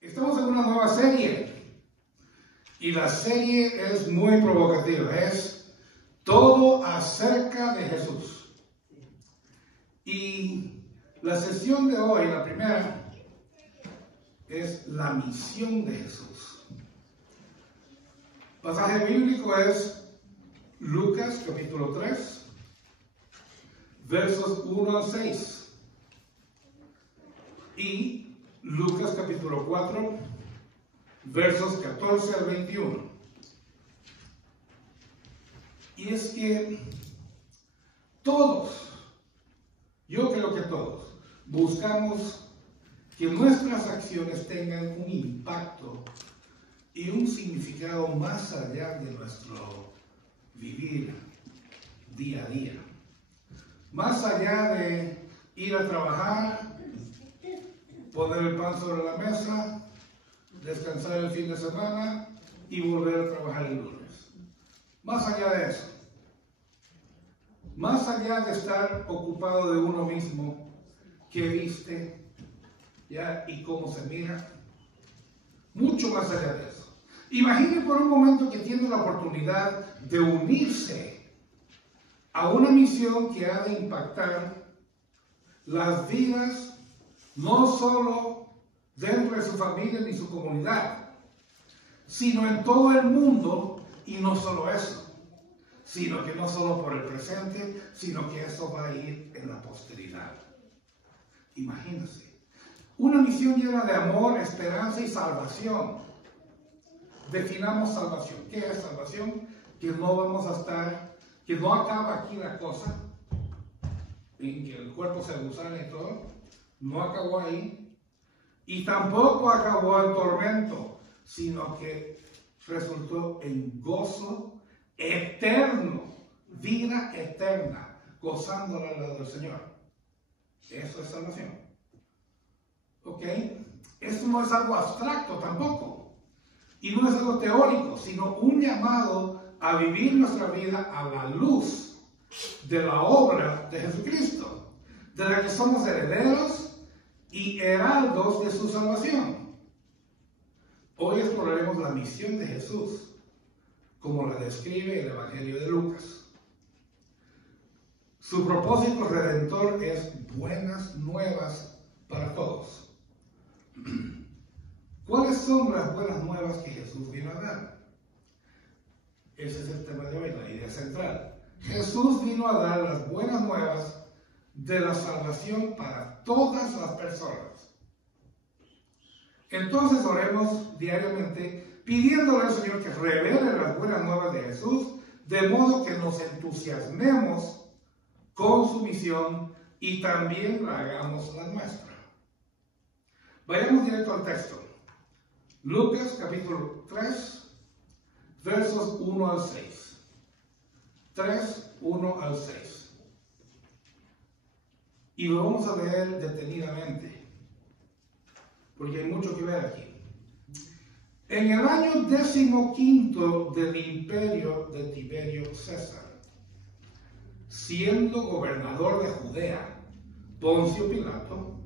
Estamos en una nueva serie y la serie es muy provocativa, es todo acerca de Jesús. Y la sesión de hoy, la primera, es la misión de Jesús. El pasaje bíblico es Lucas capítulo 3, versos 1 al 6 y Lucas capítulo 4, versos 14 al 21. Y es que todos, yo creo que todos, buscamos que nuestras acciones tengan un impacto y un significado más allá de nuestro vivir día a día. Más allá de ir a trabajar, poner el pan sobre la mesa, descansar el fin de semana y volver a trabajar el lunes. Más allá de eso, más allá de estar ocupado de uno mismo, qué viste, ¿ya? Y cómo se mira, mucho más allá de eso. Imagine por un momento que tiene la oportunidad de unirse a una misión que ha de impactar las vidas no solo dentro de su familia ni su comunidad, sino en todo el mundo, y no solo eso, sino que no solo por el presente, sino que eso va a ir en la posteridad. Imagínense, una misión llena de amor, esperanza y salvación. Definamos salvación. ¿Qué es salvación? Que no vamos a estar, que no acaba aquí la cosa, en que el cuerpo se gusane y todo. No acabó ahí, y tampoco acabó en tormento, sino que resultó en gozo eterno, vida eterna, gozándola al lado del Señor. Eso es salvación. ¿Ok? Esto no es algo abstracto tampoco, y no es algo teórico, sino un llamado a vivir nuestra vida a la luz de la obra de Jesucristo, de la que somos herederos y heraldos de su salvación. Hoy exploraremos la misión de Jesús, como la describe el Evangelio de Lucas. Su propósito redentor es buenas nuevas para todos. ¿Cuáles son las buenas nuevas que Jesús vino a dar? Ese es el tema de hoy, la idea central. Jesús vino a dar las buenas nuevas de la salvación para todas las personas. Entonces oremos diariamente pidiéndole al Señor que revele las buenas nuevas de Jesús, de modo que nos entusiasmemos con su misión y también la hagamos la nuestra. Vayamos directo al texto. Lucas capítulo 3, versos 1 al 6. 3, 1 al 6. Y lo vamos a leer detenidamente, porque hay mucho que ver aquí. En el año 15º del imperio de Tiberio César, siendo gobernador de Judea, Poncio Pilato,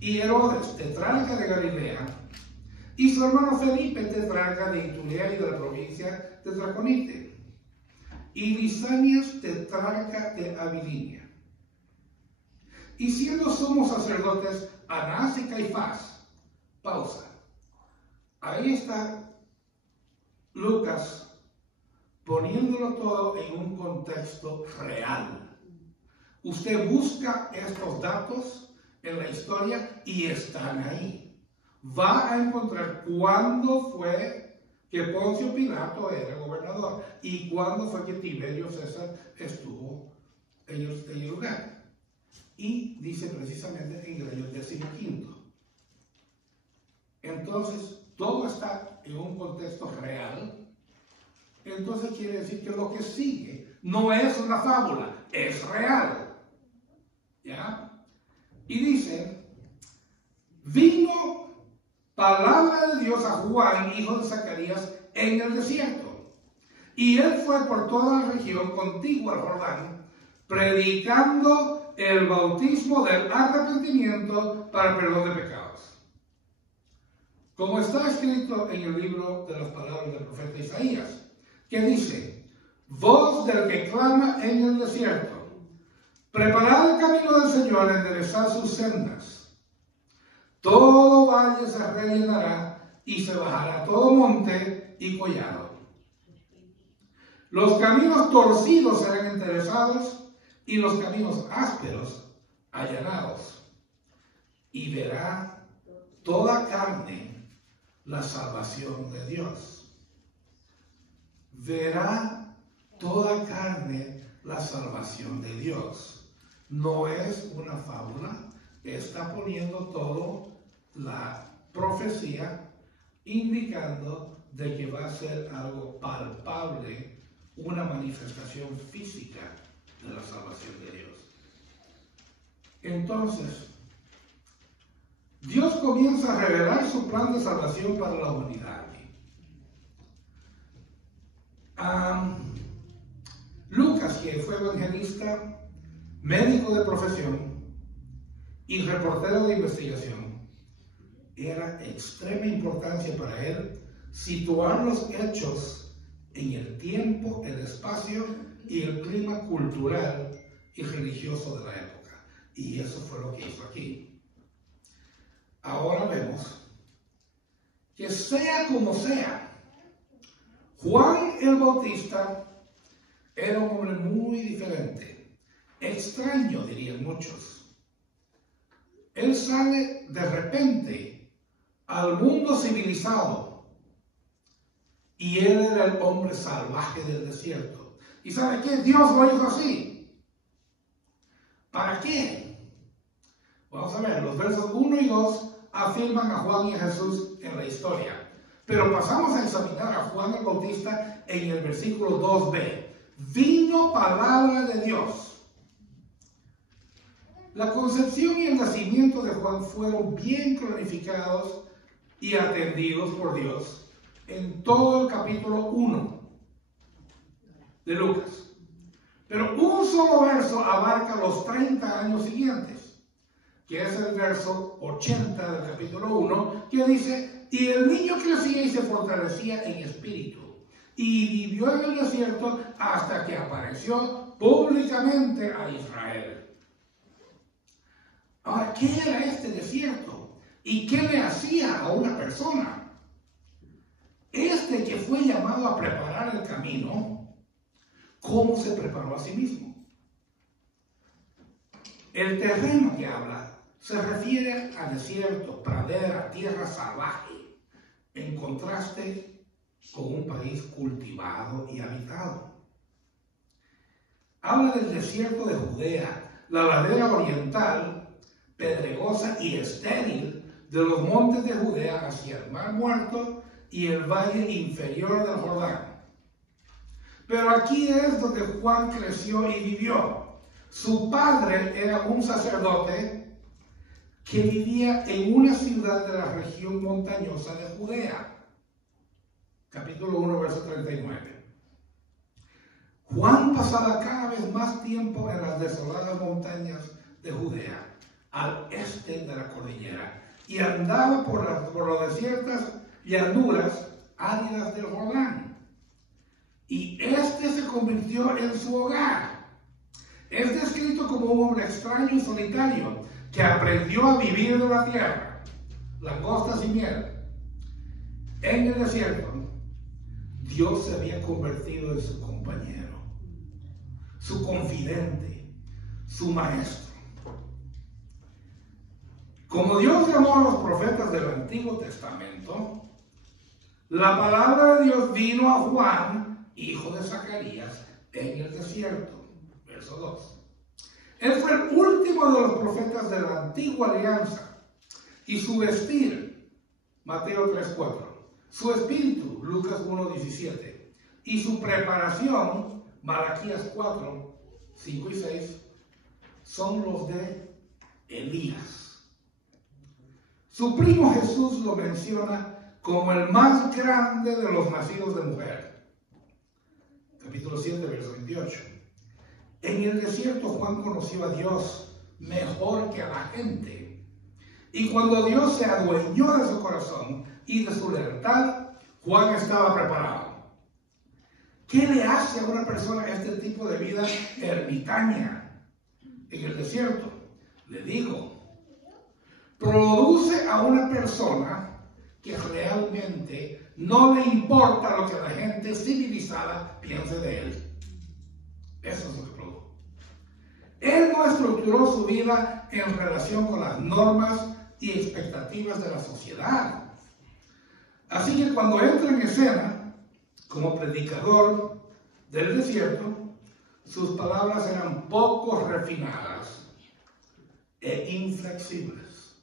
y Herodes, tetrarca de Galilea, y su hermano Felipe, tetrarca de Itulea y de la provincia de Traconite, y Lisanias, tetrarca de Abilinia. Y siendo sumos sacerdotes Anás y Caifás. Pausa. Ahí está Lucas poniéndolo todo en un contexto real. Usted busca estos datos en la historia y están ahí. Va a encontrar cuándo fue que Poncio Pilato era gobernador y cuándo fue que Tiberio César estuvo en el lugar. Y dice precisamente en el año 15º. Entonces, todo está en un contexto real. Entonces quiere decir que lo que sigue no es una fábula, es real. ¿Ya? Y dice, vino palabra de Dios a Juan, hijo de Zacarías, en el desierto. Y él fue por toda la región contigua al Jordán, predicando el bautismo del arrepentimiento para el perdón de pecados. como está escrito en el libro de las palabras del profeta Isaías, que dice: voz del que clama en el desierto, preparad el camino del Señor, enderezad sus sendas. Todo valle se rellenará y se bajará todo monte y collado. Los caminos torcidos serán enderezados y los caminos ásperos allanados. Y verá toda carne la salvación de Dios. Verá toda carne la salvación de Dios. No es una fábula, está poniendo todo la profecía indicando de que va a ser algo palpable, una manifestación física de la salvación de Dios. Entonces, Dios comienza a revelar su plan de salvación para la humanidad. Lucas, que fue evangelista, médico de profesión y reportero de investigación, era extrema importancia para él situar los hechos en el tiempo, el espacio y el clima cultural y religioso de la época. Y eso fue lo que hizo aquí. Ahora vemos que sea como sea, Juan el Bautista era un hombre muy diferente, extraño dirían muchos. Él sale de repente al mundo civilizado y él era el hombre salvaje del desierto. ¿Y sabe qué? Dios lo hizo así. ¿Para qué? Vamos a ver, los versos 1 y 2 afirman a Juan y a Jesús en la historia. Pero pasamos a examinar a Juan el Bautista en el versículo 2b. Vino palabra de Dios. La concepción y el nacimiento de Juan fueron bien clarificados y atendidos por Dios en todo el capítulo 1 de Lucas. Pero un solo verso abarca los 30 años siguientes, que es el verso 80 del capítulo 1, que dice: y el niño crecía y se fortalecía en espíritu, y vivió en el desierto hasta que apareció públicamente a Israel. Ahora, ¿qué era este desierto? ¿Y qué le hacía a una persona? Este que fue llamado a preparar el camino, ¿cómo se preparó a sí mismo? El terreno que habla se refiere a desierto, pradera, tierra salvaje, en contraste con un país cultivado y habitado. Habla del desierto de Judea, la ladera oriental, pedregosa y estéril de los montes de Judea hacia el Mar Muerto y el valle inferior del Jordán. Pero aquí es donde Juan creció y vivió. Su padre era un sacerdote que vivía en una ciudad de la región montañosa de Judea. Capítulo 1, verso 39. Juan pasaba cada vez más tiempo en las desoladas montañas de Judea, al este de la cordillera, y andaba por las desiertas llanuras áridas del Jordán. Y este se convirtió en su hogar. Es descrito como un hombre extraño y solitario que aprendió a vivir de la tierra, langostas y miel. En el desierto, Dios se había convertido en su compañero, su confidente, su maestro. Como Dios llamó a los profetas del Antiguo Testamento, la palabra de Dios vino a Juan, hijo de Zacarías, en el desierto. Verso 2. Él fue el último de los profetas de la antigua alianza, y su vestir, Mateo 3:4, su espíritu, Lucas 1:17, y su preparación, Malaquías 4:5 y 6, son los de Elías. Su primo Jesús lo menciona como el más grande de los nacidos de mujer. Capítulo 7, verso 28. En el desierto Juan conoció a Dios mejor que a la gente Y cuando Dios se adueñó de su corazón y de su lealtad, Juan estaba preparado. ¿Qué le hace a una persona este tipo de vida ermitaña en el desierto? Le digo, produce a una persona que realmente no le importa lo que la gente civilizada piense de él. Eso es lo que produjo. Él no estructuró su vida en relación con las normas y expectativas de la sociedad. Así que cuando entra en escena como predicador del desierto, sus palabras eran poco refinadas e inflexibles.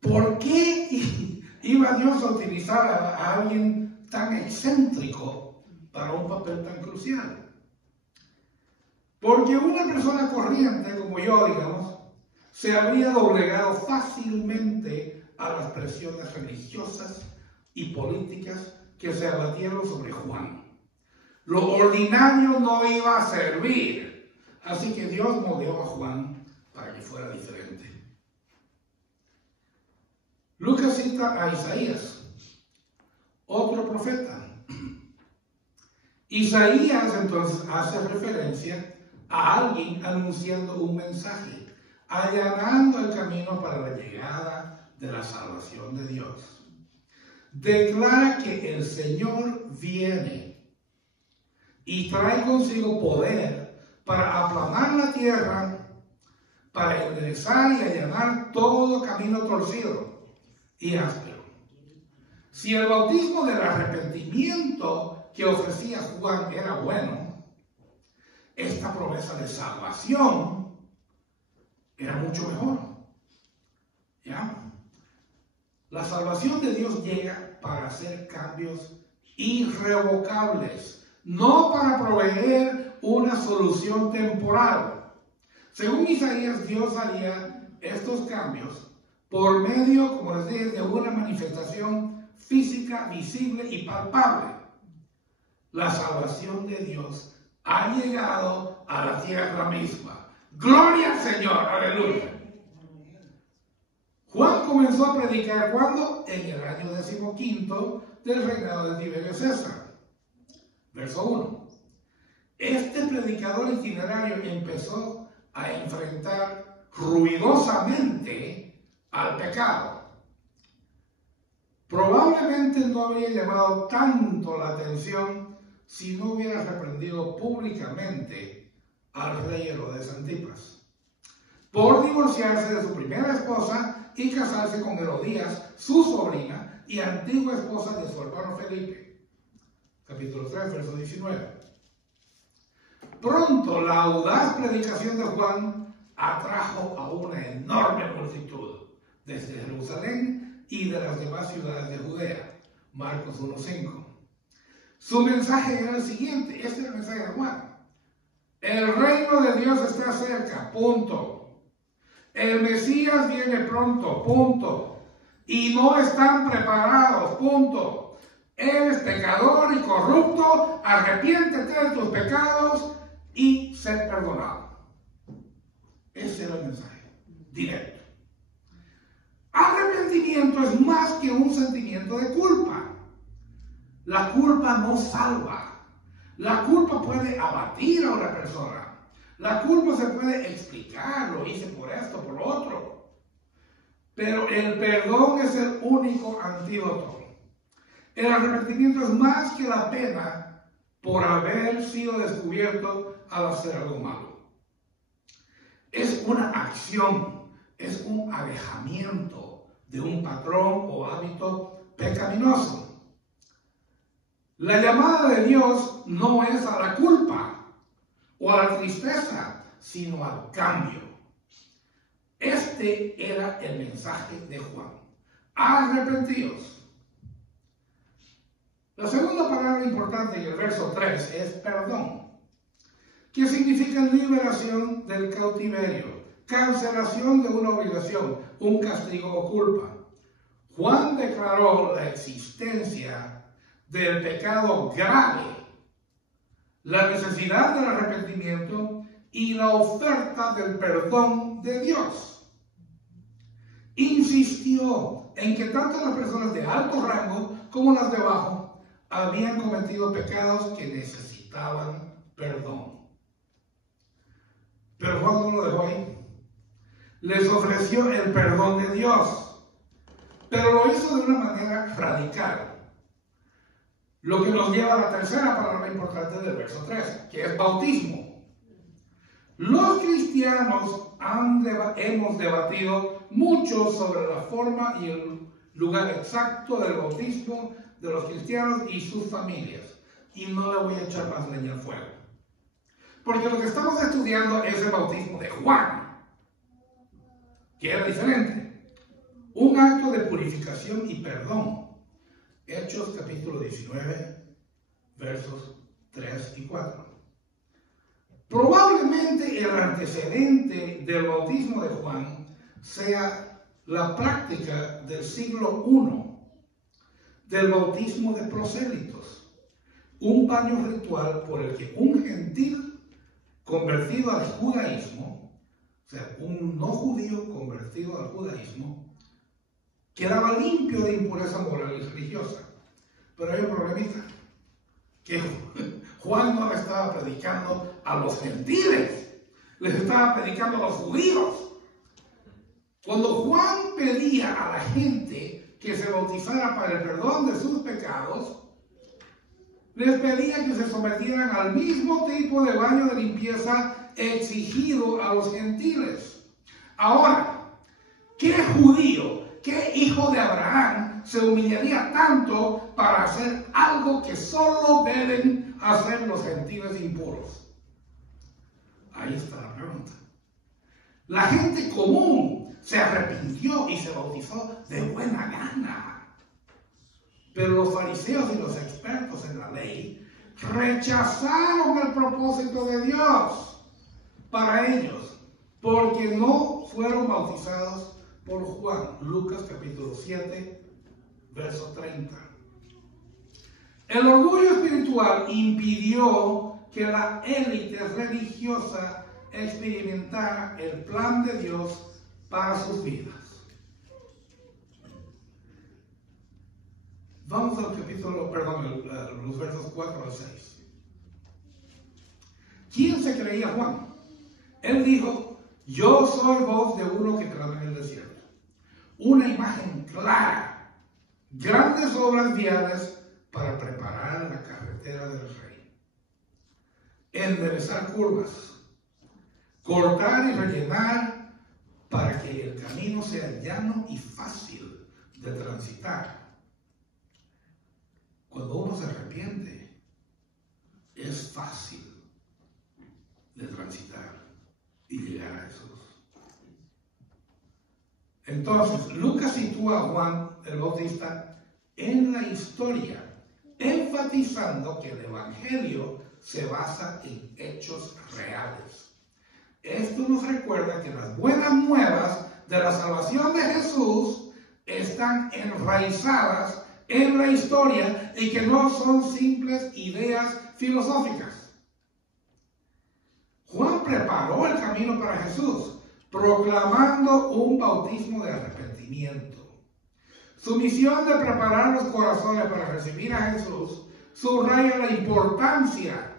¿Por qué iba Dios a utilizar a alguien tan excéntrico para un papel tan crucial? Porque una persona corriente como yo, digamos, se habría doblegado fácilmente a las presiones religiosas y políticas que se abatieron sobre Juan. Lo ordinario no iba a servir, así que Dios moldeó a Juan para que fuera diferente. Lucas cita a Isaías, otro profeta. Isaías entonces hace referencia a alguien anunciando un mensaje, allanando el camino para la llegada de la salvación de Dios. Declara que el Señor viene y trae consigo poder para aplanar la tierra, para enderezar y allanar todo camino torcido y áspero. Si el bautismo del arrepentimiento que ofrecía Juan era bueno, esta promesa de salvación era mucho mejor. ¿Ya? La salvación de Dios llega para hacer cambios irrevocables, no para proveer una solución temporal. Según Isaías, Dios haría estos cambios por medio, como les dije, de una manifestación física, visible y palpable. La salvación de Dios ha llegado a la tierra misma. ¡Gloria al Señor! ¡Aleluya! Juan comenzó a predicar ¿cuándo? En el año 15 del reinado de Tiberio César. Verso 1. Este predicador itinerario empezó a enfrentar ruidosamente al pecado. Probablemente no habría llamado tanto la atención si no hubiera reprendido públicamente al rey Herodes Antipas por divorciarse de su primera esposa y casarse con Herodías, su sobrina y antigua esposa de su hermano Felipe. Capítulo 3, verso 19. Pronto la audaz predicación de Juan atrajo a una enorme multitud desde Jerusalén y de las demás ciudades de Judea. Marcos 1:5. Su mensaje era el siguiente, este es el mensaje de Juan. El reino de Dios está cerca, punto. El Mesías viene pronto, punto. Y no están preparados, punto. Eres pecador y corrupto, arrepiéntete de tus pecados y sé perdonado. Ese era el mensaje, directo. Arrepentimiento es más que un sentimiento de culpa. La culpa no salva. La culpa puede abatir a una persona. La culpa se puede explicar, lo hice por esto, por lo otro. Pero el perdón es el único antídoto. El arrepentimiento es más que la pena por haber sido descubierto al hacer algo malo. Es una acción, es un alejamiento de un patrón o hábito pecaminoso. La llamada de Dios no es a la culpa o a la tristeza, sino al cambio. Este era el mensaje de Juan. Arrepentidos. La segunda palabra importante en el verso 3 es perdón, que significa liberación del cautiverio, cancelación de una obligación, un castigo o culpa. Juan declaró la existencia del pecado grave, la necesidad del arrepentimiento y la oferta del perdón de Dios. insistió en que tanto las personas de alto rango como las de bajo habían cometido pecados que necesitaban perdón. Pero Juan no lo dejó ahí. Les ofreció el perdón de Dios, pero lo hizo de una manera radical. Lo que nos lleva a la tercera palabra importante del verso 3, que es bautismo. Los cristianos hemos debatido mucho sobre la forma y el lugar exacto del bautismo de los cristianos y sus familias. Y no le voy a echar más leña al fuego. Porque lo que estamos estudiando es el bautismo de Juan, que era diferente. Un acto de purificación y perdón. Hechos capítulo 19, versos 3 y 4. Probablemente el antecedente del bautismo de Juan sea la práctica del siglo I del bautismo de prosélitos, un baño ritual por el que un gentil convertido al judaísmo, o sea, un no judío convertido al judaísmo, quedaba limpio de impureza moral y religiosa. Pero hay un problemita, que Juan no le estaba predicando a los gentiles, les estaba predicando a los judíos. Cuando Juan pedía a la gente que se bautizara para el perdón de sus pecados, les pedía que se sometieran al mismo tipo de baño de limpieza exigido a los gentiles. Ahora, ¿qué judío, qué hijo de Abraham se humillaría tanto para hacer algo que solo deben hacer los gentiles impuros? Ahí está la pregunta. La gente común se arrepintió y se bautizó de buena gana. Pero los fariseos y los expertos en la ley rechazaron el propósito de Dios para ellos, porque no fueron bautizados por Juan. Lucas capítulo 7, verso 30. El orgullo espiritual impidió que la élite religiosa experimentara el plan de Dios para sus vidas. Vamos al capítulo, los versos 4 al 6. ¿Quién se creía Juan? Él dijo: yo soy voz de uno que clama en el desierto. Una imagen clara, grandes obras viales para preparar la carretera del rey. Enderezar curvas, cortar y rellenar para que el camino sea llano y fácil de transitar. Cuando uno se arrepiente, es fácil de transitar y llegar a Jesús. Entonces, Lucas sitúa a Juan el Bautista en la historia, enfatizando que el Evangelio se basa en hechos reales. Esto nos recuerda que las buenas nuevas de la salvación de Jesús están enraizadas en la historia y que no son simples ideas filosóficas. Juan preparó el camino para Jesús, proclamando un bautismo de arrepentimiento. Su misión de preparar los corazones para recibir a Jesús subraya la importancia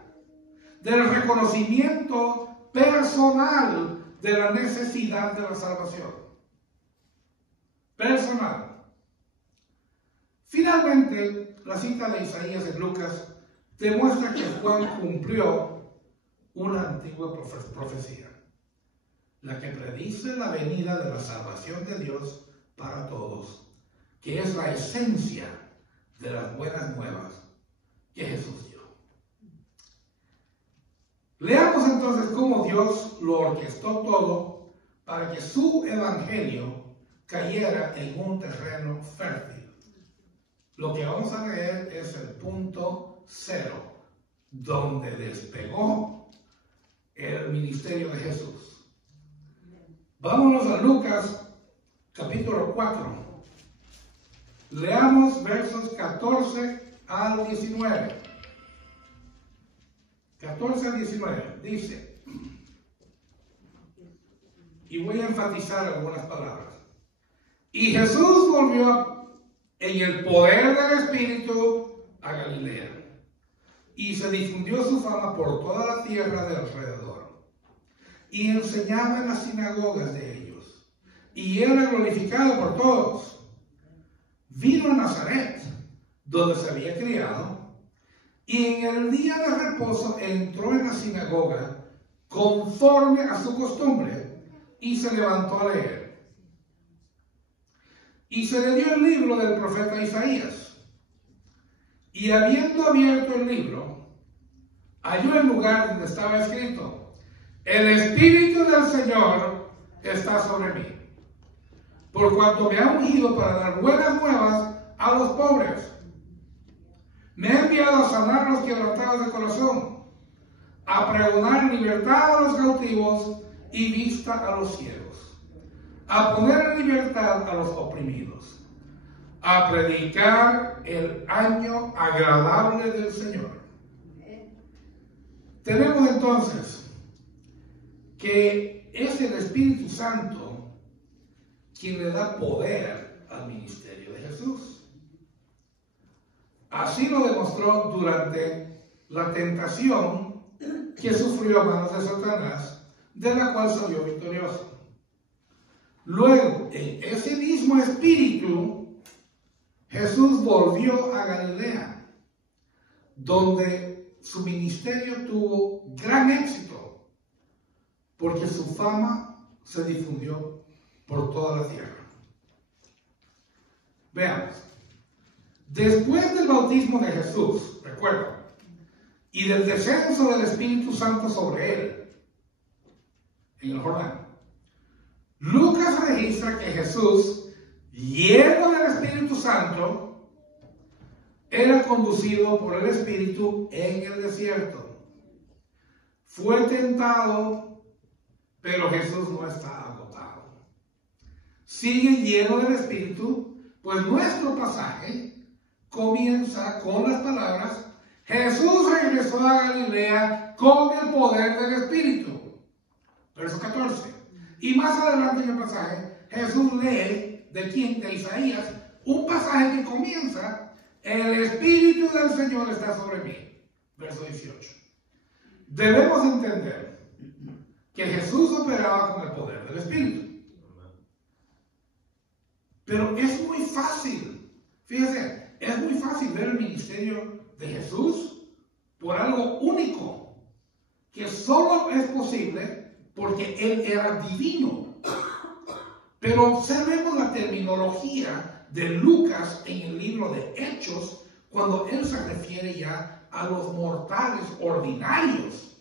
del reconocimiento personal de la necesidad de la salvación. Personal. Finalmente, la cita de Isaías en Lucas demuestra que Juan cumplió una antigua profecía, la que predice la venida de la salvación de Dios para todos, que es la esencia de las buenas nuevas que Jesús dio. Leamos entonces cómo Dios lo orquestó todo para que su evangelio cayera en un terreno fértil. Lo que vamos a leer es el punto cero, donde despegó el ministerio de Jesús. Vámonos a Lucas capítulo 4. Leamos versos 14 al 19. 14 al 19 dice, y voy a enfatizar algunas palabras. Y Jesús volvió en el poder del Espíritu a Galilea, y se difundió su fama por toda la tierra de alrededor, y enseñaba en las sinagogas de ellos, y era glorificado por todos. Vino a Nazaret, donde se había criado, y en el día de reposo entró en la sinagoga conforme a su costumbre, y se levantó a leer. Y se le dio el libro del profeta Isaías. Y habiendo abierto el libro, halló el lugar donde estaba escrito: el Espíritu del Señor está sobre mí, por cuanto me ha ungido para dar buenas nuevas a los pobres. Me ha enviado a sanar a los quebrantados de corazón, a pregonar libertad a los cautivos y vista a los ciegos, a poner en libertad a los oprimidos, a predicar el año agradable del Señor. Tenemos entonces que es el Espíritu Santo quien le da poder al ministerio de Jesús. Así lo demostró durante la tentación que sufrió a manos de Satanás, de la cual salió victorioso. Luego, en ese mismo espíritu, Jesús volvió a Galilea, donde su ministerio tuvo gran éxito, porque su fama se difundió por toda la tierra. Veamos. Después del bautismo de Jesús, recuerda, y del descenso del Espíritu Santo sobre él, en el Jordán, Lucas registra que Jesús, lleno del Espíritu Santo, era conducido por el Espíritu en el desierto. Fue tentado, pero Jesús no está agotado. Sigue lleno del Espíritu, pues nuestro pasaje comienza con las palabras: Jesús regresó a Galilea con el poder del Espíritu. Verso 14. Y más adelante en el pasaje, Jesús lee de quién, de Isaías, un pasaje que comienza: el Espíritu del Señor está sobre mí. Verso 18. Debemos entender que Jesús operaba con el poder del Espíritu. Pero es muy fácil, fíjense, es muy fácil ver el ministerio de Jesús por algo único, que solo es posible porque Él era divino. Pero observemos la terminología de Lucas en el libro de Hechos, cuando Él se refiere ya a los mortales ordinarios,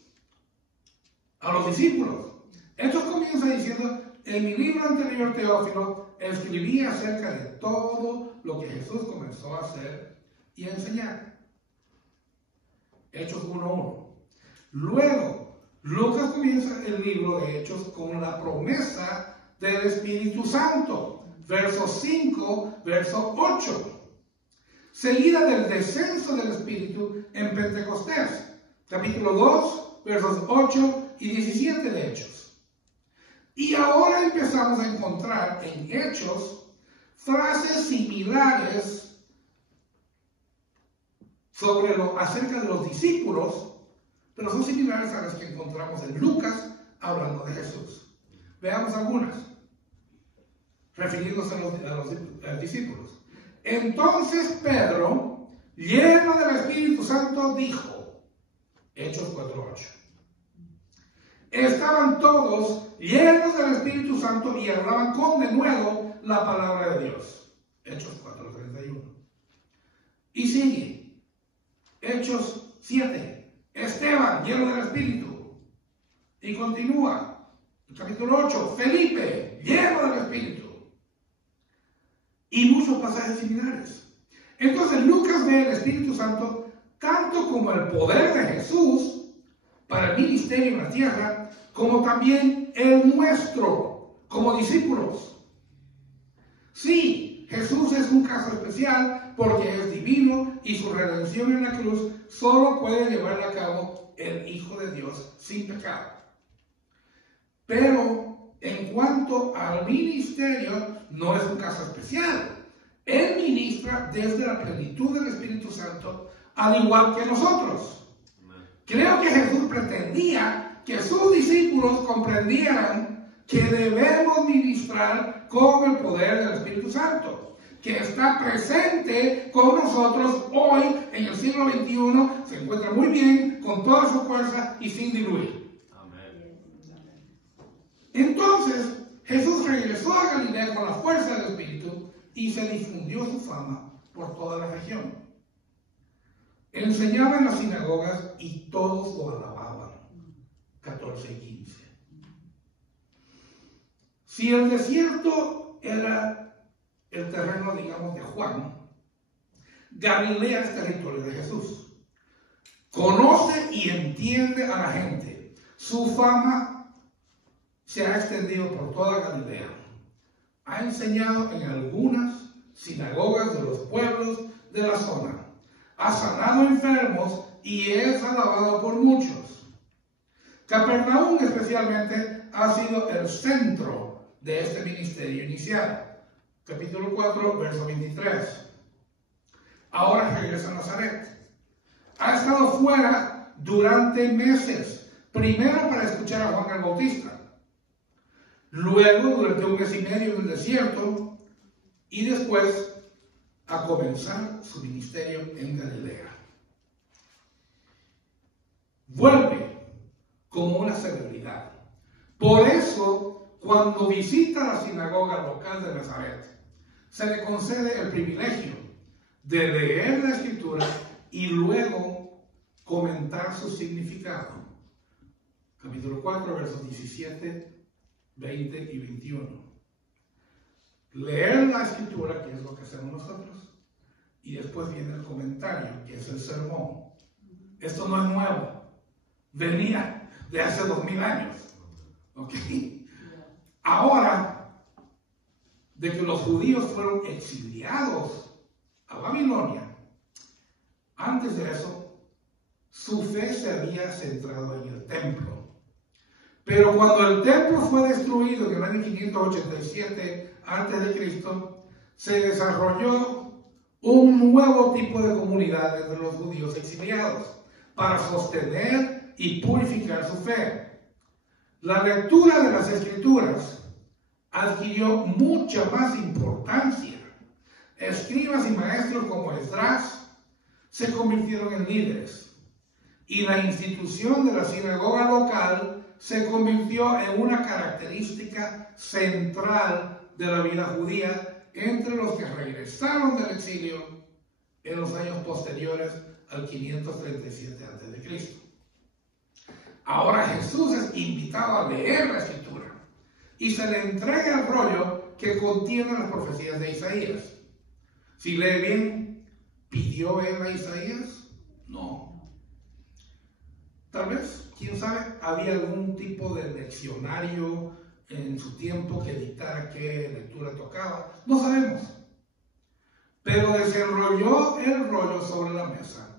a los discípulos. Hechos comienza diciendo: en mi libro anterior, Teófilo, escribí acerca de todo lo que Jesús comenzó a hacer y a enseñar. Hechos 1:1. Luego, Lucas comienza el libro de Hechos con la promesa del Espíritu Santo. Verso 5, verso 8. Seguida del descenso del Espíritu en Pentecostés. Capítulo 2, versos 8 y 17 de Hechos. Y ahora empezamos a encontrar en Hechos frases similares acerca de los discípulos, pero son similares a las que encontramos en Lucas hablando de Jesús. Veamos algunas, refiriéndose a los discípulos. Entonces Pedro, lleno del Espíritu Santo, dijo, Hechos 4:8. Estaban todos llenos del Espíritu Santo y hablaban con denuedo la palabra de Dios. Hechos 4:31. Y sigue. Hechos 7. Esteban, lleno del Espíritu. Y continúa. Capítulo 8. Felipe, lleno del Espíritu. Y muchos pasajes similares. Entonces Lucas ve el Espíritu Santo tanto como el poder de Jesús para el ministerio en la tierra, como también el nuestro, como discípulos. Sí, Jesús es un caso especial porque es divino y su redención en la cruz solo puede llevar a cabo el Hijo de Dios sin pecado. Pero en cuanto al ministerio, no es un caso especial. Él ministra desde la plenitud del Espíritu Santo, al igual que nosotros. Creo que Jesús pretendía que sus discípulos comprendieran que debemos ministrar con el poder del Espíritu Santo, que está presente con nosotros hoy en el siglo XXI, se encuentra muy bien, con toda su fuerza y sin diluir. Amén. Entonces, Jesús regresó a Galilea con la fuerza del Espíritu y se difundió su fama por toda la región. Enseñaba en las sinagogas y todos lo alababan. 14 y 15. Si el desierto era el terreno, digamos, de Juan, Galilea es territorio de Jesús. Conoce y entiende a la gente. Su fama se ha extendido por toda Galilea. Ha enseñado en algunas sinagogas de los pueblos de la zona. Ha sanado enfermos y es alabado por muchos. Capernaum especialmente ha sido el centro de este ministerio inicial. Capítulo 4, verso 23. Ahora regresa a Nazaret. Ha estado fuera durante meses. Primero para escuchar a Juan el Bautista. Luego durante 1 mes y medio en el desierto. Y después a comenzar su ministerio en Galilea. Vuelve como una celebridad. Por eso, cuando visita la sinagoga local de Nazaret, se le concede el privilegio de leer la Escritura y luego comentar su significado. Capítulo 4, versos 17, 20 y 21. Leer la Escritura, que es lo que hacemos nosotros, y después viene el comentario, que es el sermón. Esto no es nuevo, venía de hace 2000 años. ¿Ok? Ahora, de que los judíos fueron exiliados a Babilonia, antes de eso, su fe se había centrado en el templo. Pero cuando el templo fue destruido en el año 587 a.C., se desarrolló un nuevo tipo de comunidad entre los judíos exiliados para sostener y purificar su fe. La lectura de las Escrituras adquirió mucha más importancia. Escribas y maestros como Esdras se convirtieron en líderes y la institución de la sinagoga local se convirtió en una característica central de la vida judía entre los que regresaron del exilio en los años posteriores al 537 a.C. Ahora Jesús es invitado a leer la Escritura y se le entrega el rollo que contiene las profecías de Isaías. Si lee bien, ¿pidió él a Isaías? No. Tal vez, quién sabe, había algún tipo de leccionario en su tiempo que dictara qué lectura tocaba. No sabemos. Pero desenrolló el rollo sobre la mesa,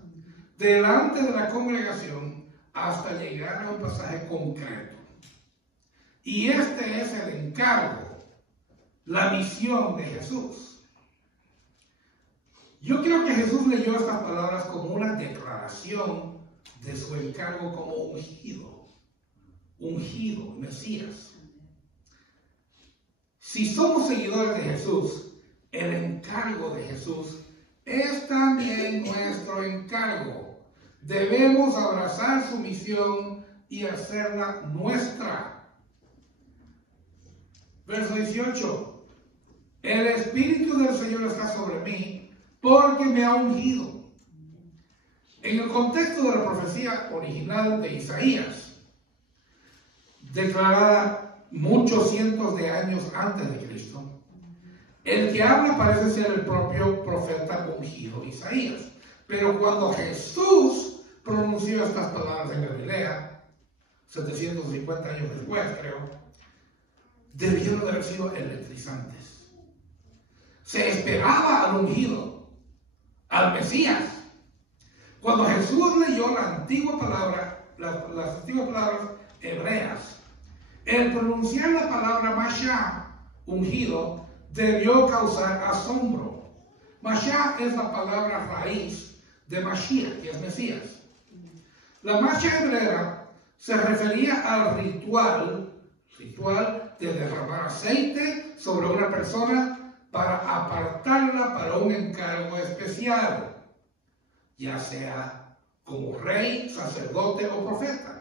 delante de la congregación, hasta llegar a un pasaje concreto. Y este es el encargo, la misión de Jesús. Yo creo que Jesús leyó estas palabras como una declaración de su encargo como ungido, Mesías. Si somos seguidores de Jesús, el encargo de Jesús es también nuestro encargo. Debemos abrazar su misión y hacerla nuestra. Verso 18. El Espíritu del Señor está sobre mí porque me ha ungido. En el contexto de la profecía original de Isaías, declarada muchos cientos de años antes de Cristo, el que habla parece ser el propio profeta ungido Isaías. Pero cuando Jesús pronunció estas palabras en Galilea, 750 años después, creo, debieron de haber sido electrizantes. Se esperaba al ungido, al Mesías. Cuando Jesús leyó la antigua palabra, las antiguas palabras hebreas, El pronunciar la palabra Mashiach, ungido, debió causar asombro. Mashiach es la palabra raíz de Mashiach, que es Mesías. La Mashiach hebrea se refería al ritual de derramar aceite sobre una persona para apartarla para un encargo especial, ya sea como rey, sacerdote o profeta.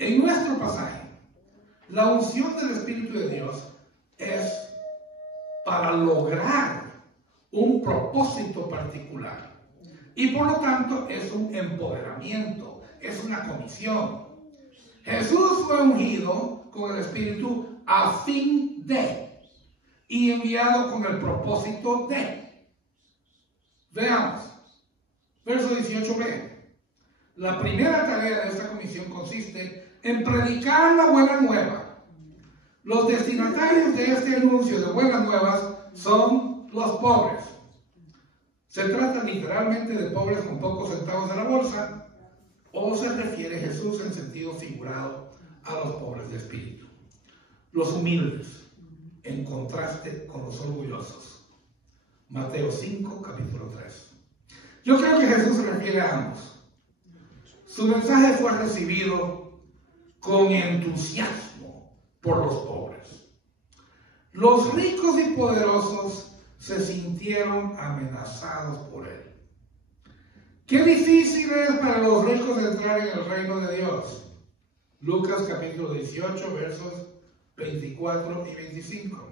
En nuestro pasaje, la unción del Espíritu de Dios es para lograr un propósito particular y por lo tanto es un empoderamiento, es una comisión. Jesús fue ungido con el Espíritu a fin de y enviado con el propósito de. Veamos, verso 18b. La primera tarea de esta comisión consiste en predicar la buena nueva. Los destinatarios de este anuncio de buenas nuevas son los pobres. Se trata literalmente de pobres con pocos centavos en la bolsa, o se refiere Jesús en sentido figurado a los pobres de espíritu, los humildes, en contraste con los orgullosos. Mateo 5, capítulo 3. Yo creo que Jesús se refiere a ambos. Su mensaje fue recibido con entusiasmo por los pobres. Los ricos y poderosos se sintieron amenazados por él. Qué difícil es para los ricos entrar en el reino de Dios. Lucas capítulo 18, versos 24 y 25.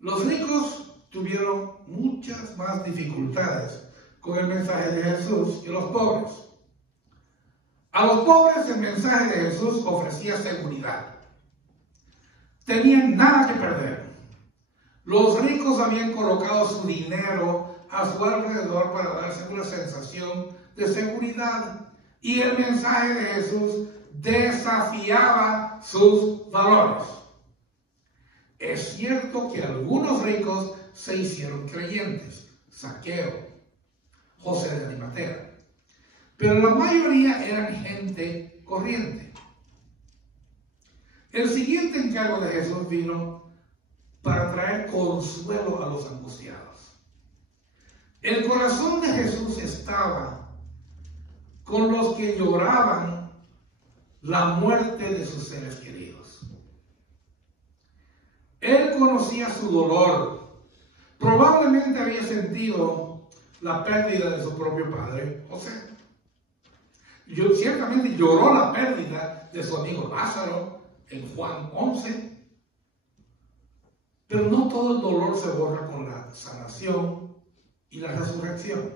Los ricos tuvieron muchas más dificultades con el mensaje de Jesús que los pobres. A los pobres el mensaje de Jesús ofrecía seguridad. Tenían nada que perder. Los ricos habían colocado su dinero a su alrededor para darse una sensación de seguridad. Y el mensaje de Jesús desafiaba sus valores. Es cierto que algunos ricos se hicieron creyentes, Zaqueo, José de Arimatea, pero la mayoría eran gente corriente. El siguiente encargo de Jesús vino para traer consuelo a los angustiados. El corazón de Jesús estaba con los que lloraban la muerte de sus seres queridos. Él conocía su dolor. Probablemente había sentido la pérdida de su propio padre, José. Ciertamente lloró la pérdida de su amigo Lázaro en Juan 11. Pero no todo el dolor se borra con la sanación y la resurrección.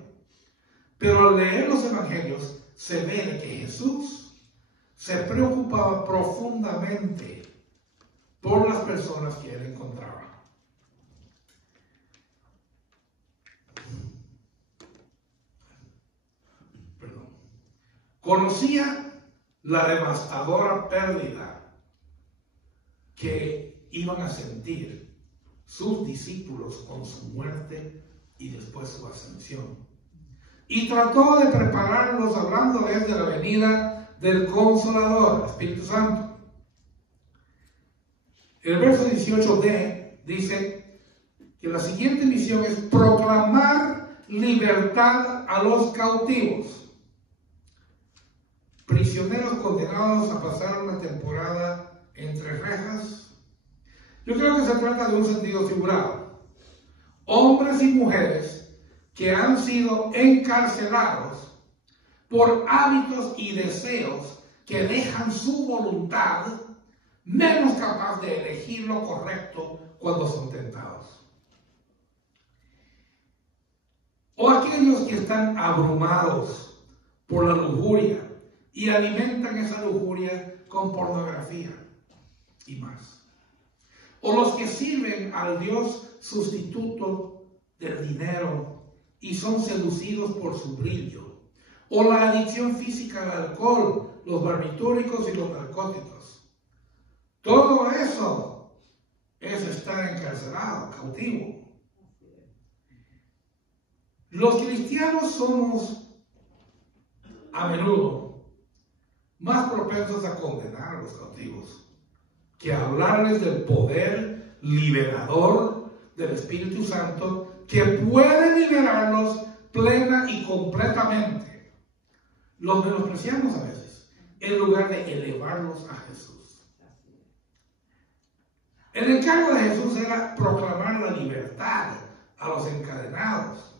Pero al leer los evangelios se ve que Jesús se preocupaba profundamente por las personas que él encontraba. Conocía la devastadora pérdida que iban a sentir sus discípulos con su muerte y después su ascensión. Y trató de prepararlos hablándoles de la venida del Consolador, Espíritu Santo. El verso 18b dice que la siguiente misión es proclamar libertad a los cautivos, prisioneros condenados a pasar una temporada entre rejas. Yo creo que se trata de un sentido figurado. Hombres y mujeres que han sido encarcelados por hábitos y deseos que dejan su voluntad menos capaz de elegir lo correcto cuando son tentados. O aquellos que están abrumados por la lujuria y alimentan esa lujuria con pornografía y más. O los que sirven al Dios sustituto del dinero y son seducidos por su brillo. O la adicción física al alcohol, los barbitúricos y los narcóticos. Todo eso es estar encarcelado, cautivo. Los cristianos somos a menudo más propensos a condenar a los cautivos que a hablarles del poder liberador del Espíritu Santo que puede liberarlos plena y completamente. Los menospreciamos a veces en lugar de elevarlos a Jesús. El encargo de Jesús era proclamar la libertad a los encadenados,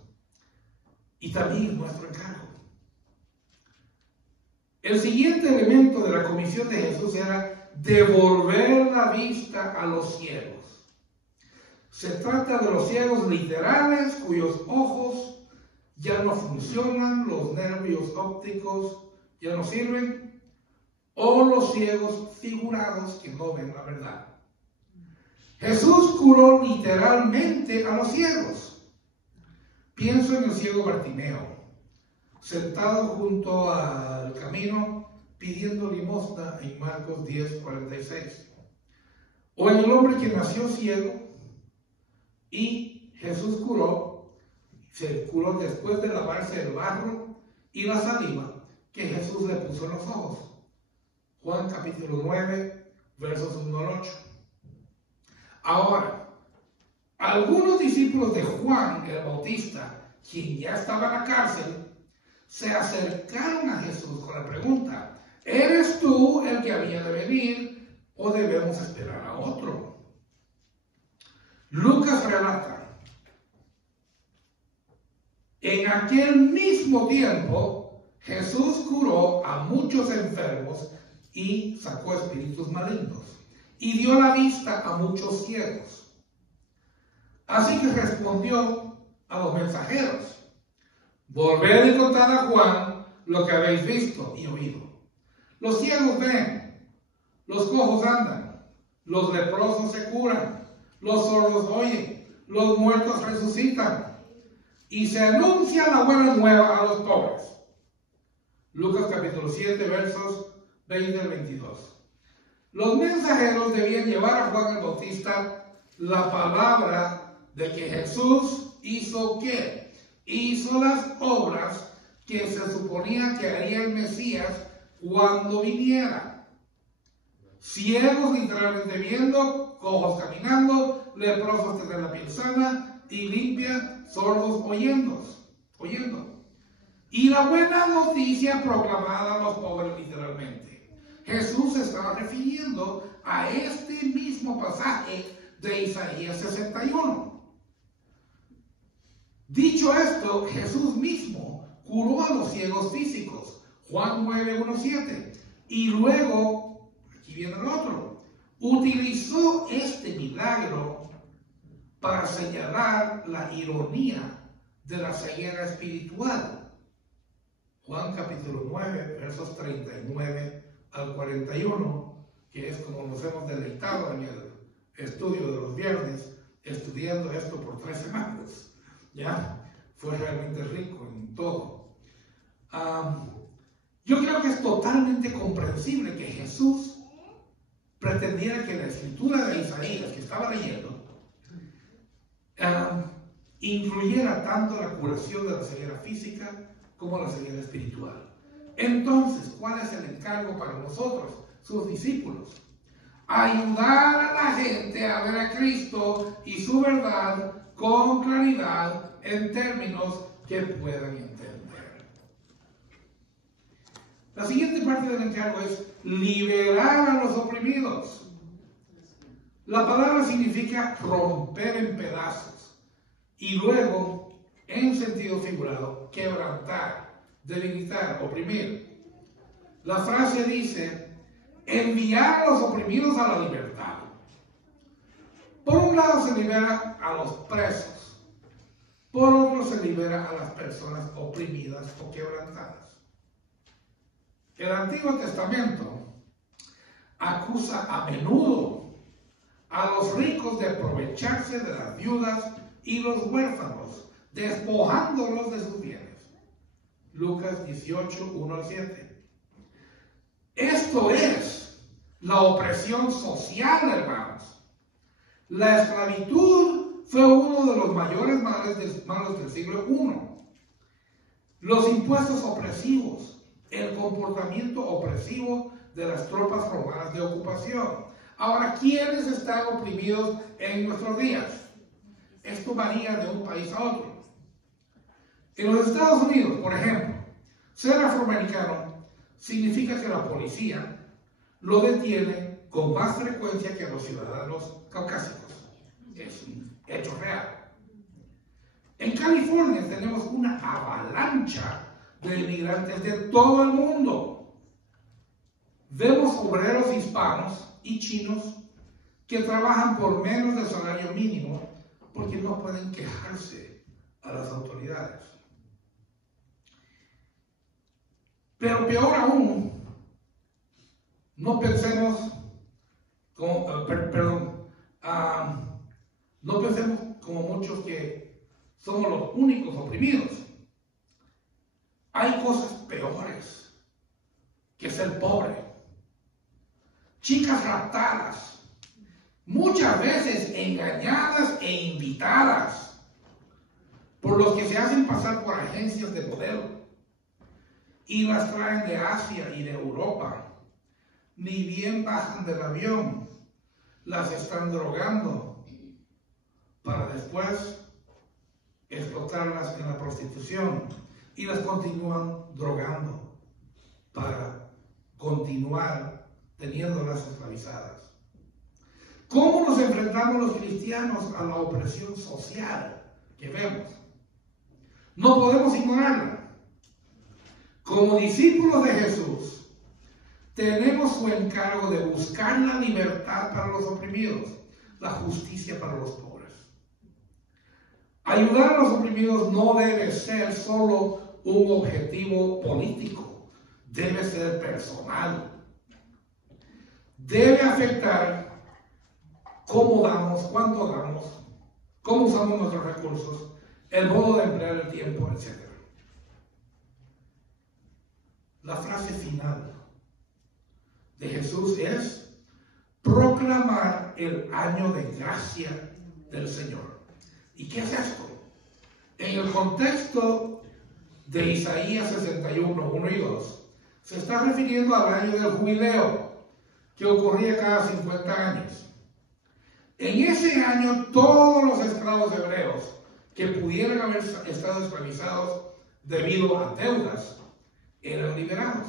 y también nuestro encargo. El siguiente elemento de la comisión de Jesús era devolver la vista a los ciegos. Se trata de los ciegos literales cuyos ojos ya no funcionan, los nervios ópticos ya no sirven, o los ciegos figurados que no ven la verdad. Jesús curó literalmente a los ciegos. Pienso en el ciego Bartimeo, sentado junto al camino pidiendo limosna en Marcos 10:46. O en el hombre que nació ciego y Jesús se curó después de lavarse el barro y la saliva que Jesús le puso en los ojos. Juan capítulo 9, versos 1 al 8. Ahora, algunos discípulos de Juan el Bautista, quien ya estaba en la cárcel, se acercaron a Jesús con la pregunta: ¿eres tú el que había de venir o debemos esperar a otro? Lucas relata: en aquel mismo tiempo Jesús curó a muchos enfermos y sacó espíritus malignos y dio la vista a muchos ciegos. Así que respondió a los mensajeros: volved y contad a Juan lo que habéis visto y oído. Los ciegos ven, los cojos andan, los leprosos se curan, los sordos oyen, los muertos resucitan, y se anuncia la buena nueva a los pobres. Lucas capítulo 7, versos 20 al 22. Los mensajeros debían llevar a Juan el Bautista la palabra de que Jesús hizo ¿qué? Hizo las obras que se suponía que haría el Mesías cuando viniera. Ciegos literalmente viendo, cojos caminando, leprosos tener la piel sana y limpia, sordos oyendo. Y la buena noticia proclamada a los pobres literalmente. Jesús se estaba refiriendo a este mismo pasaje de Isaías 61. Dicho esto, Jesús mismo curó a los ciegos físicos, Juan 9:1-7, y luego, aquí viene el otro, utilizó este milagro para señalar la ironía de la ceguera espiritual. Juan capítulo 9, versos 39 al 41, que es como nos hemos deleitado en el estudio de los viernes, estudiando esto por 3 semanas. Ya, fue realmente rico en todo. Yo creo que es totalmente comprensible que Jesús pretendiera que la escritura de Isaías que estaba leyendo incluyera tanto la curación de la ceguera física como la ceguera espiritual. Entonces, ¿cuál es el encargo para nosotros, sus discípulos? Ayudar a la gente a ver a Cristo y su verdad con claridad en términos que puedan entender. La siguiente parte del encargo es liberar a los oprimidos. La palabra significa romper en pedazos y luego, en sentido figurado, quebrantar, debilitar, oprimir. La frase dice: enviar a los oprimidos a la libertad. Por un lado se libera a los presos, por otro se libera a las personas oprimidas o quebrantadas. El Antiguo Testamento acusa a menudo a los ricos de aprovecharse de las viudas y los huérfanos, despojándolos de sus bienes. Lucas 18, 1-7. Esto es la opresión social, hermanos. La esclavitud fue uno de los mayores males del siglo I. Los impuestos opresivos, el comportamiento opresivo de las tropas romanas de ocupación. Ahora, ¿quiénes están oprimidos en nuestros días? Esto varía de un país a otro. En los Estados Unidos, por ejemplo, ser afroamericano significa que la policía lo detiene con más frecuencia que a los ciudadanos caucásicos. Es un hecho real. En California tenemos una avalancha de inmigrantes de todo el mundo. Vemos obreros hispanos y chinos que trabajan por menos del salario mínimo porque no pueden quejarse a las autoridades. Pero peor aún, no pensemos como, no pensemos como muchos que somos los únicos oprimidos. Hay cosas peores que ser pobre. Chicas raptadas, muchas veces engañadas e invitadas por los que se hacen pasar por agencias de modelo y las traen de Asia y de Europa. Ni bien bajan del avión, las están drogando para después explotarlas en la prostitución y las continúan drogando para continuar teniéndolas esclavizadas. ¿Cómo nos enfrentamos los cristianos a la opresión social que vemos? No podemos ignorarla. Como discípulos de Jesús, tenemos su encargo de buscar la libertad para los oprimidos, la justicia para los pobres. Ayudar a los oprimidos no debe ser solo un objetivo político, debe ser personal. Debe afectar cómo damos, cuánto damos, cómo usamos nuestros recursos, el modo de emplear el tiempo, etc. La frase final de Jesús es proclamar el año de gracia del Señor. ¿Y qué es esto? En el contexto de Isaías 61, 1 y 2, se está refiriendo al año del jubileo, que ocurría cada 50 años. En ese año, todos los esclavos hebreos que pudieran haber estado esclavizados debido a deudas eran liberados.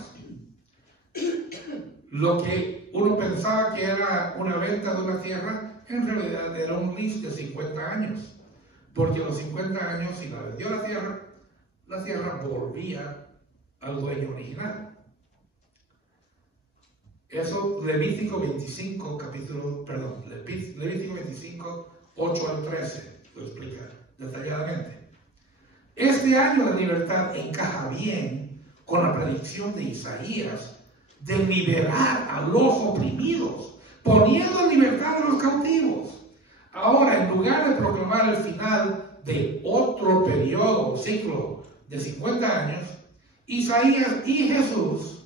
Lo que uno pensaba que era una venta de una tierra, en realidad era un lease de 50 años. Porque a los 50 años, si la vendió la tierra volvía al dueño original. Eso, Levítico 25, Levítico 25, 8 al 13, lo explica detalladamente. Este año de libertad encaja bien con la predicción de Isaías de liberar a los oprimidos, poniendo en libertad a los cautivos. Ahora, en lugar de proclamar el final de otro periodo, ciclo de 50 años, Isaías y Jesús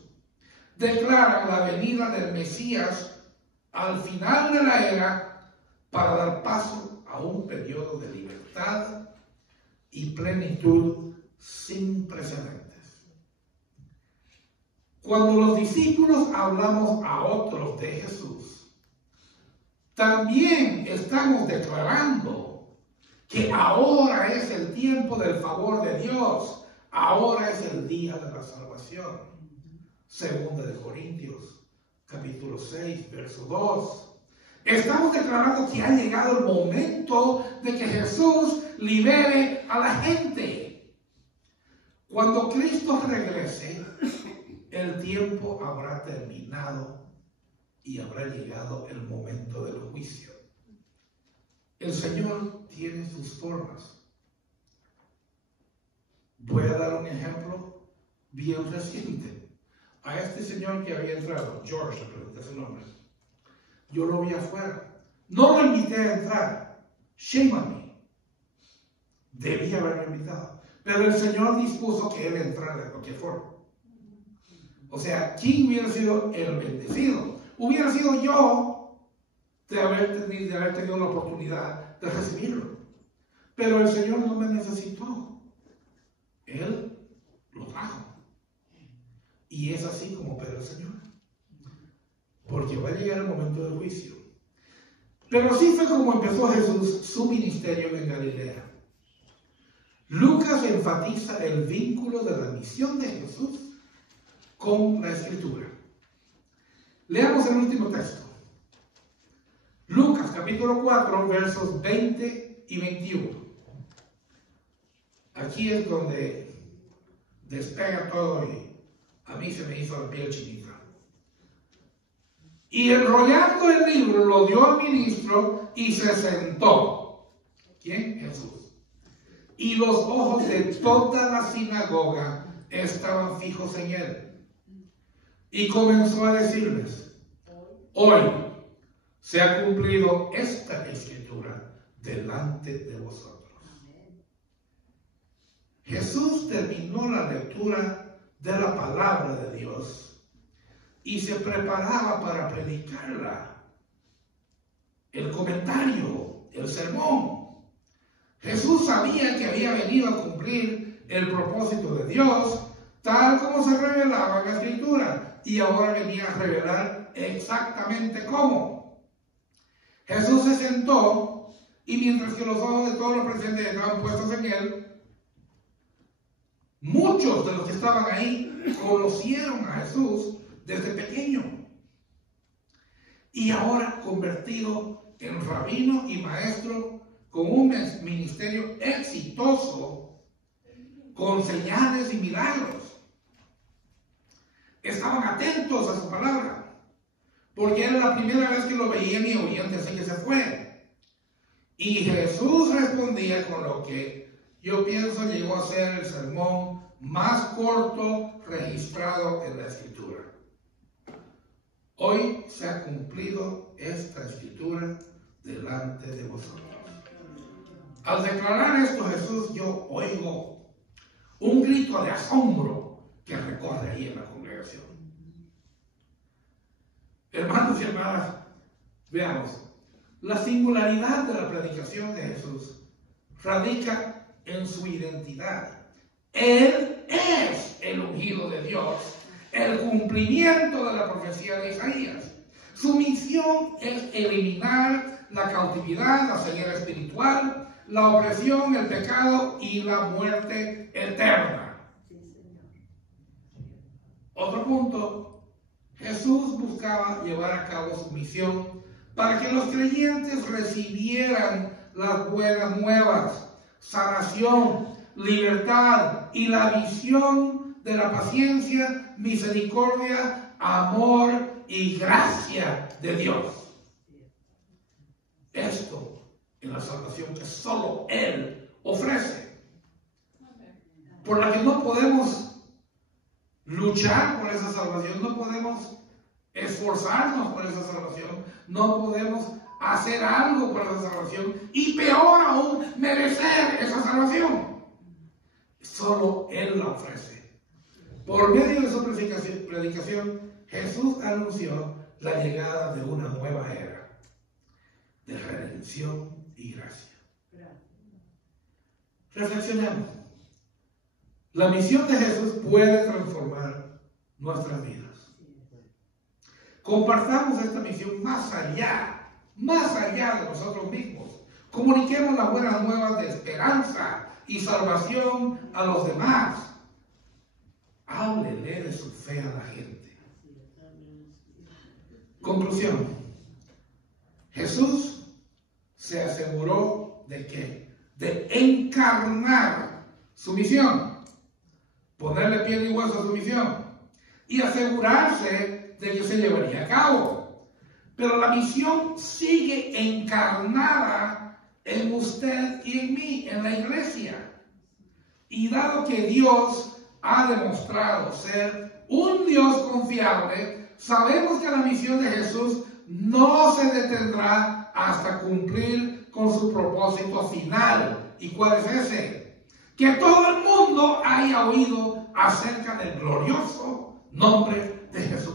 declaran la venida del Mesías al final de la era para dar paso a un periodo de libertad y plenitud sin precedentes. Cuando los discípulos hablamos a otros de Jesús, también estamos declarando que ahora es el tiempo del favor de Dios, ahora es el día de la salvación. Segunda de Corintios, capítulo 6, verso 2. Estamos declarando que ha llegado el momento de que Jesús libere a la gente. Cuando Cristo regrese, el tiempo habrá terminado y habrá llegado el momento del juicio. El Señor tiene sus formas. Voy a dar un ejemplo bien reciente. A este señor que había entrado, George, le pregunté su nombre. Yo lo vi afuera. No lo invité a entrar. Shame on me. Debía haberlo invitado. Pero el Señor dispuso que él entrara de cualquier forma. O sea, ¿quién hubiera sido el bendecido? Hubiera sido yo de haber tenido la oportunidad de recibirlo. Pero el Señor no me necesitó. Él lo trajo. Y es así como opera el Señor. Porque va a llegar el momento del juicio. Pero así fue como empezó Jesús su ministerio en Galilea. Lucas enfatiza el vínculo de la misión de Jesús con la Escritura. Leamos el último texto. Lucas capítulo 4, versos 20 y 21. Aquí es donde despega todo y a mí se me hizo la piel chinita. Y enrollando el libro lo dio al ministro y se sentó. ¿Quién? Jesús. Y los ojos de toda la sinagoga estaban fijos en él. Y comenzó a decirles: hoy se ha cumplido esta escritura delante de vosotros. Jesús terminó la lectura de la palabra de Dios y se preparaba para predicarla. El comentario, el sermón. Jesús sabía que había venido a cumplir el propósito de Dios, tal como se revelaba en la Escritura, y ahora venía a revelar exactamente cómo. Jesús se sentó, y mientras que los ojos de todos los presentes estaban puestos en él, muchos de los que estaban ahí conocieron a Jesús desde pequeño. Y ahora convertido en rabino y maestro, con un ministerio exitoso, con señales y milagros. Estaban atentos a su palabra, porque era la primera vez que lo veían y oían desde que se fue. Y Jesús respondía con lo que yo pienso llegó a ser el sermón más corto registrado en la Escritura. Hoy se ha cumplido esta Escritura delante de vosotros. Al declarar esto Jesús, yo oigo un grito de asombro que recorre ahí en la congregación. Hermanos y hermanas, veamos, la singularidad de la predicación de Jesús radica en su identidad. Él es el ungido de Dios, el cumplimiento de la profecía de Isaías. Su misión es eliminar la cautividad, la ceguera espiritual, la opresión, el pecado y la muerte eterna. Otro punto, Jesús buscaba llevar a cabo su misión para que los creyentes recibieran las buenas nuevas, sanación, libertad y la visión de la paciencia, misericordia, amor y gracia de Dios. Esto en la salvación que solo Él ofrece, por la que no podemos luchar por esa salvación, no podemos esforzarnos por esa salvación, no podemos hacer algo por esa salvación y peor aún, merecer esa salvación. Solo Él la ofrece. Por medio de su predicación, Jesús anunció la llegada de una nueva era de redención y gracia. Reflexionemos. La misión de Jesús puede transformar nuestras vidas. Compartamos esta misión más allá de nosotros mismos. Comuniquemos las buenas nuevas de esperanza y salvación a los demás. Háblele de su fe a la gente. Conclusión. Jesús se aseguró de qué? De encarnar su misión. Ponerle piel y hueso a su misión. Y asegurarse de que se llevaría a cabo. Pero la misión sigue encarnada en usted y en mí, en la iglesia. Y dado que Dios ha demostrado ser un Dios confiable, sabemos que la misión de Jesús no se detendrá hasta cumplir con su propósito final. ¿Y cuál es ese? Que todo el mundo haya oído acerca del glorioso nombre de Jesús.